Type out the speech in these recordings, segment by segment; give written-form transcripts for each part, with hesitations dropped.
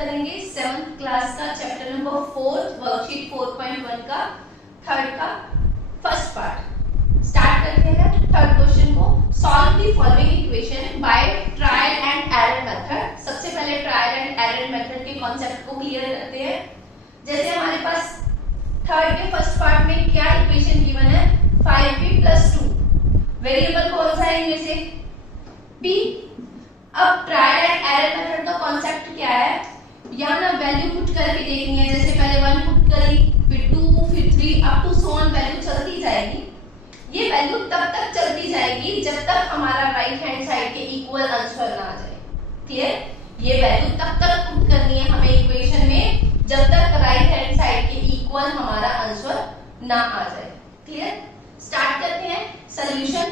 करेंगे 7th class का chapter number 4 worksheet 4.1 का थर्ड का फर्स्ट पार्ट। स्टार्ट करते हैं थर्ड क्वेश्चन को। Solve the following equation by trial and error method. सबसे पहले ट्रायल एंड एरर मेथड के कॉन्सेप्ट को क्लियर करते हैं। जैसे हमारे पास थर्ड के फर्स्ट पार्ट में क्या इक्वेशन गिवन है, 5p + 2। वेरिएबल कौन सा है इनमें से, p। अब ट्रायल एंड एरर मेथड का कॉन्सेप्ट क्या है, यहाँ ना वैल्यू पुट करके देखनी है। जैसे पहले 1 पुट करी, फिर 2, फिर 3 up to so on value चलती जाएगी। ये वैल्यू तब तक चलती जाएगी जब तक हमारा राइट हैंड साइड के इक्वल आंसर ना आ जाए। क्लियर? ये वैल्यू तब तक पुट करनी है हमें इक्वेशन में जब तक राइट हैंड साइड के इक्वल हमारा आंसर ना आ जाए। क्लियर? स्टार्ट करते हैं सॉल्यूशन।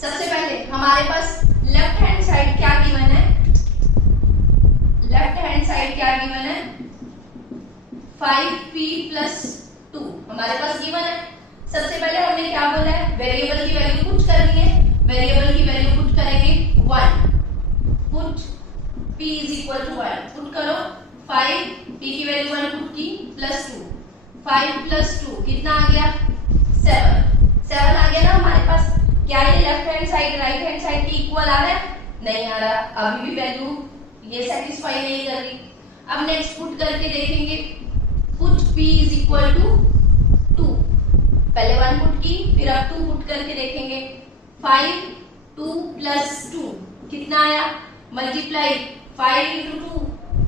सबसे पहले हमारे पास लेफ्ट हैंड साइड क्या गिवन है, लेफ्ट हैंड साइड क्या गिवन है, 5p + 2 हमारे पास गिवन है। सबसे पहले हमने क्या बोला है, वेरिएबल की वैल्यू पुट करनी है। वेरिएबल की वैल्यू पुट करेंगे 1, पुट p = 1, पुट करो 5, p की वैल्यू 1 पुट की +2, 5 + 2 कितना आ गया, 7 आ गया ना हमारे पास। क्या ये left hand side right hand side की इक्वल आ रहा है, नहीं आ रहा, अभी भी वैल्यू ये सेटिस्फाई नहीं कर रही। अब नेक्स्ट पुट करके देखेंगे, पुट p = 2। पहले 1 पुट की, फिर अब 2 पुट करके देखेंगे। 5, 2 + 2 कितना आया, मल्टीप्लाई 5 × 2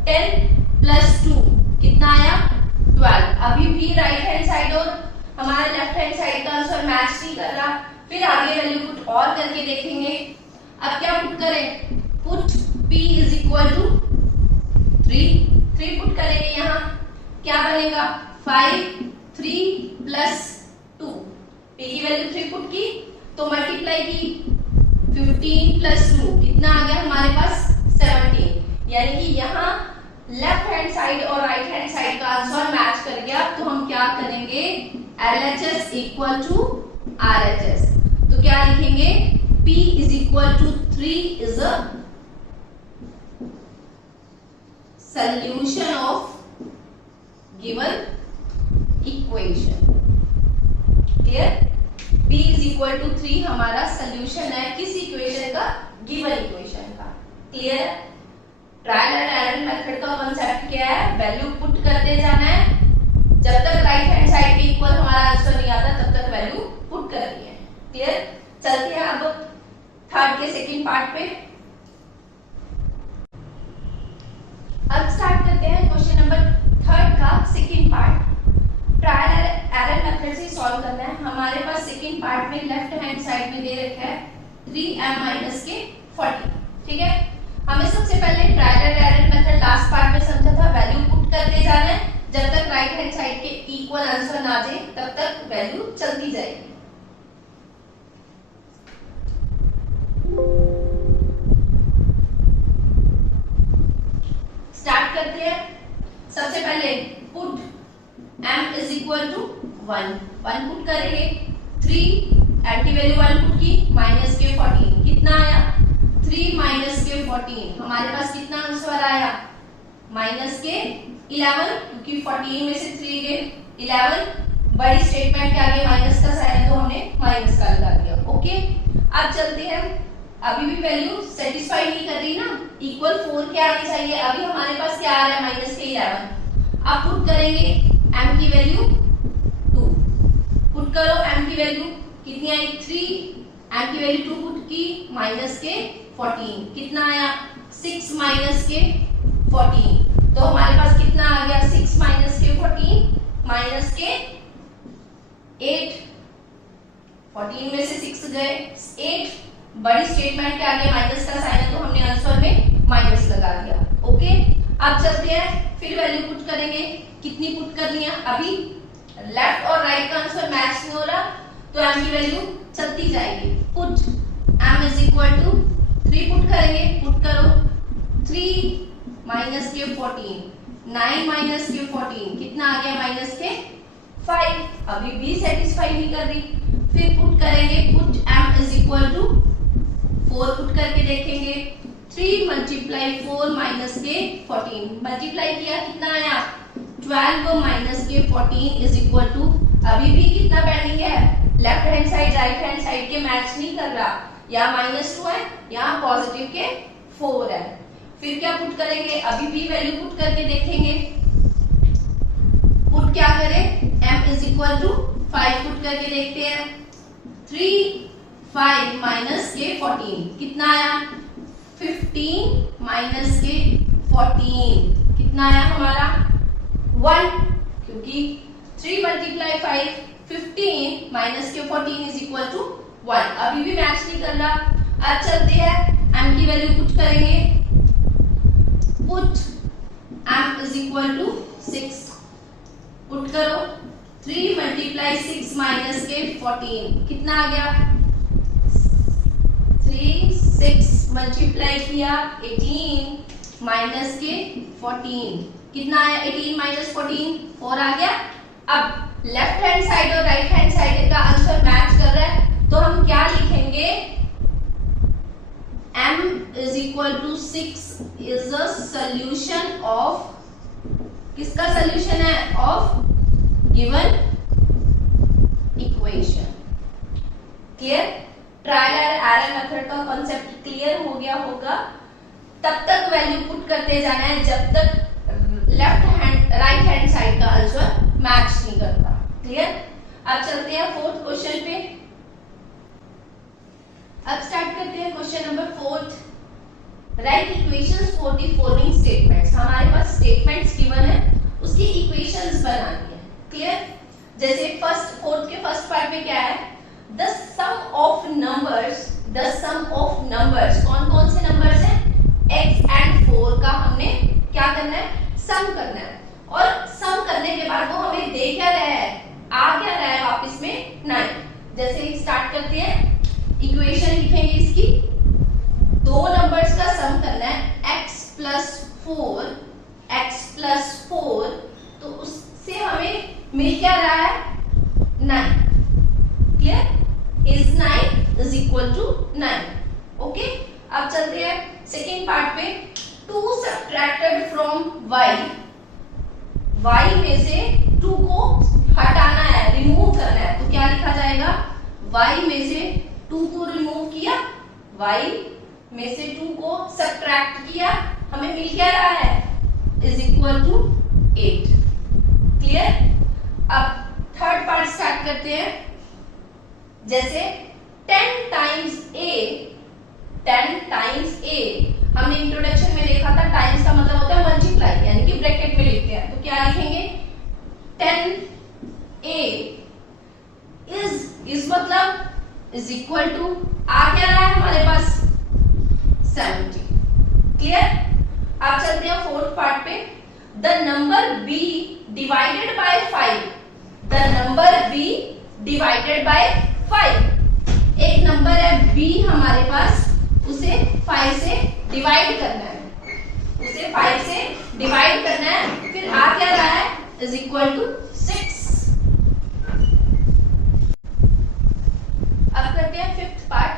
10 + 2 कितना आया, 12। अभी भी राइट हैंड साइड और हमारा लेफ्ट हैंड साइड का आंसर मैच नहीं कर रहा। फिर आगे वैल्यू पुट और करके देखेंगे। अब क्या पुट करें, पुट p = 3 पुट करेंगे। यहाँ क्या बनेगा, 5, 3 + 2, p की वैल्यू 3 पुट की तो मल्टीप्लाई की 15 + 2 कितना आ गया हमारे पास, 17। यानी कि यहाँ लेफ्ट हैंड साइड और राइट हैंड साइड का आंसर मैच कर गया। तो हम क्या करेंगे, LHS = RHS। तो क्या लिखेंगे, p = 3 is a solution of given equation। Clear? p = 3 हमारा सोल्यूशन है किस इक्वेशन का, गिवन इक्वेशन का। Clear? Trial and error method का कांसेप्ट क्या है, वैल्यू पुट करते जाना है। जब तक राइट हैंड साइड के इक्वल हमारा आंसर नहीं आता तब तक वैल्यू पुट करनी है। क्लियर? चलते हैं अब थर्ड के सेकंड पार्ट पे। अब स्टार्ट करते हैं क्वेश्चन नंबर थर्ड का second part. Trial error method से सॉल्व करना है। हमारे पास सेकंड पार्ट में लेफ्ट हैंड साइड में दे रखा है 3m - 40। ठीक है, हमें सबसे पहले trial error method last part में समझा था, वैल्यू पुट करते जाना है। जब तक राइट हैंड साइड के इक्वल आंसर ना आ जाए तब तक वैल्यू चलती जाएगी। स्टार्ट करते हैं। सबसे पहले पुट m = 1 पुट करेंगे। 3 एंटी वैल्यू 1 पुट की, -14 कितना आया, 3 - 14 हमारे पास कितना आंसर आया, -11, क्योंकि 14 में से 3 गए 11। बड़ी स्टेटमेंट के आगे माइनस का साइन है तो हमने माइनस का लगा दिया। ओके, अब चलते हैं। अभी भी वैल्यू सेटिस्फाई नहीं कर रही ना, इक्वल 4 के आगे चाहिए। अभी हमारे पास क्या आ रहा है, -11। अब पुट करेंगे m की वैल्यू 2, पुट करो m की वैल्यू कितनी आई, 3, m की वैल्यू 2 पुट की, -14 कितना आया, 6 - 14। तो हमारे पास कितना आ गया, 6 - 14 -8। 14 में से 6 गए 8। बड़ी स्टेटमेंट के आगे माइनस का साइन है तो हमने आंसर में माइनस लगा दिया। ओके, अब चलते हैं, फिर वैल्यू पुट करेंगे। कितनी पुट करनी है, अभी लेफ्ट और राइट का आंसर मैच नहीं हो रहा तो m की वैल्यू चलती जाएगी। पुट m = 3 पुट करेंगे। पुट करो 3 - 14, 9 - 14 कितना आ गया, -5। अभी भी सेटिस्फाई नहीं कर रही। फिर पुट करेंगे, पुट m = 4 पुट करके देखेंगे। 3 3 मल्टीप्लाई 4 माइनस के 14, मल्टीप्लाई किया कितना आया 12 माइनस के 14 इज इक्वल टू, अभी भी कितना पेंडिंग है, left hand side right hand side के मैच नहीं कर रहा, यहाँ -2 है, यहाँ पॉजिटिव के 4 है। फिर क्या पुट करेंगे, अभी भी वैल्यू पुट करके देखेंगे। पुट क्या करें, m is equal to 5 put करके देखते हैं। 3 5 माइनस के 14 कितना आया, 15 माइनस के 14 कितना आया हमारा 1, क्योंकि 3 मल्टीप्लाई 5 15 माइनस के 14 इज इक्वल टू 1, अभी भी मैच नहीं कर रहा। अब चलते हैं m की वैल्यू पुट करेंगे। Put m is equal to 6, put करो 3 मल्टीप्लाई 6 माइनस के 14 कितना आ गया 3, 6 मल्टीप्लाई किया 18 माइनस के 14 कितना आया, 18 माइनस 14 4 आ गया। अब लेफ्ट हैंड साइड और राइट हैंड साइड का आंसर मैच कर रहा है, तो हम क्या लिखेंगे, m is equal to 6 is a solution of, किसका सोल्यूशन है, of given equation. Clear, trial and error method का कॉन्सेप्ट क्लियर हो गया होगा। तब तक वैल्यू पुट करते जाना है जब तक left hand right hand side का आंसर मैच नहीं करता। क्लियर, अब चलते हैं फोर्थ क्वेश्चन पे। अब स्टार्ट करते हैं question number 4। Right equations for the following statements. हमारे पास स्टेटमेंट्स गिवन है, उसकी इक्वेशंस बनानी है। क्लियर, जैसे फोर्थ के फर्स्ट पार्ट में क्या है, the sum of numbers, the sum of numbers, कौन कौन से नंबर्स हैं, x एंड 4 का हमने क्या करना है, सम करना है। और सम करने के बाद वो हमें दे क्या रहा है, आ क्या रहा है वापस में 9। जैसे ही स्टार्ट करते हैं, इक्वेशन लिखेंगे इसकी, दो नंबर्स का सम करना है x प्लस 4, तो उससे हमें मिल क्या रहा है 9। Clear, is 9 is equal to 9। Okay, अब चलते हैं सेकेंड पार्ट पे। 2 सब्ट्रैक्टेड फ्रॉम y में से 2 को हटाना है, रिमूव करना है, तो क्या लिखा जाएगा, y में से 2 को रिमूव किया, y में से 2 को सब्ट्रैक्ट किया, हमें मिल क्या रहा है, इज इक्वल टू 8। क्लियर, अब थर्ड पार्ट स्टार्ट करते हैं। जैसे 10 टाइम्स a, हमने इंट्रोडक्शन में देखा था, टाइम्स का मतलब होता है मल्टीप्लाई, यानी कि ब्रैकेट में लिखते हैं, तो क्या लिखेंगे 10a इज मतलब इज इक्वल टू, आ क्या रहा है हमारे पास 70। क्लियर, आप चलते हैं फोर्थ पार्ट पे। The number b divided by 5, the number b divided by 5, एक नंबर है b हमारे पास, उसे 5 से डिवाइड करना है, उसे 5 से डिवाइड करना है, फिर आ क्या रहा है, इज इक्वल टू 6। अब करते हैं fifth part.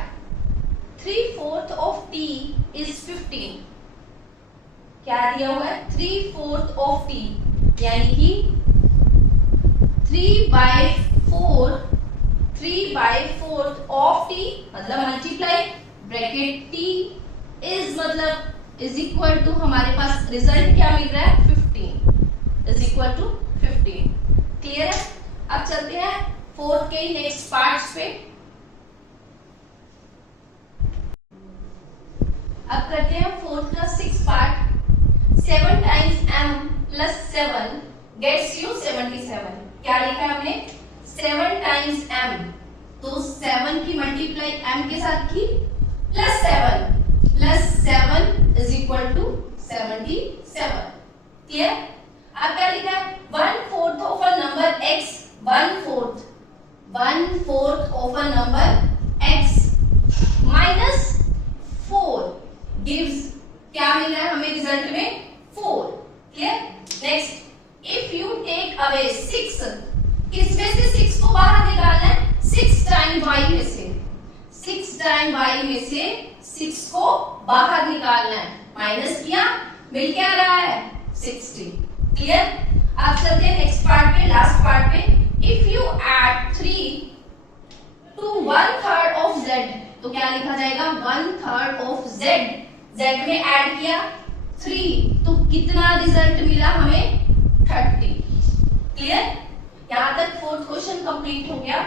3/4 of t is 15। क्या दिया हुआ है, 3/4 ऑफ t, यानी कि 3/4 ऑफ t मतलब मल्टीप्लाई ब्रैकेट t इज मतलब इज इक्वल टू, हमारे पास रिजल्ट क्या मिल रहा है 15 इज इक्वल टू 15। क्लियर है, अब चलते हैं फोर्थ के नेक्स्ट पार्ट्स पे। अब करते हैं फोर्थ का 6th part. 7 times m plus 7 gets you 77। क्या लिखा है हमने, 7 टाइम्स m, तो 7 की मल्टीप्लाई m के साथ की plus 7 is equal to 77। Clear, अब क्या लिखा है, 1/4 of a number x, 1/4 of a number x minus 4 gives, क्या मिल रहा है हमें रिजल्ट में 4। Clear, next, if you take away 6, किस में से 6 को बाहर निकालना है, 6 टाइम y में से, 6 टाइम y 5 में से 6 को बाहर निकालना है, माइनस किया, मिल क्या रहा है 60। क्लियर? अब चलते हैं नेक्स्ट पार्ट पे, लास्ट पार्ट पे। If you add 3 to 1/3 of z, तो क्या लिखा जाएगा 1/3 ऑफ z, z में ऐड किया 3, तो कितना रिजल्ट मिला हमें 30। क्लियर? यहां तक फोर्थ क्वेश्चन कंप्लीट हो गया।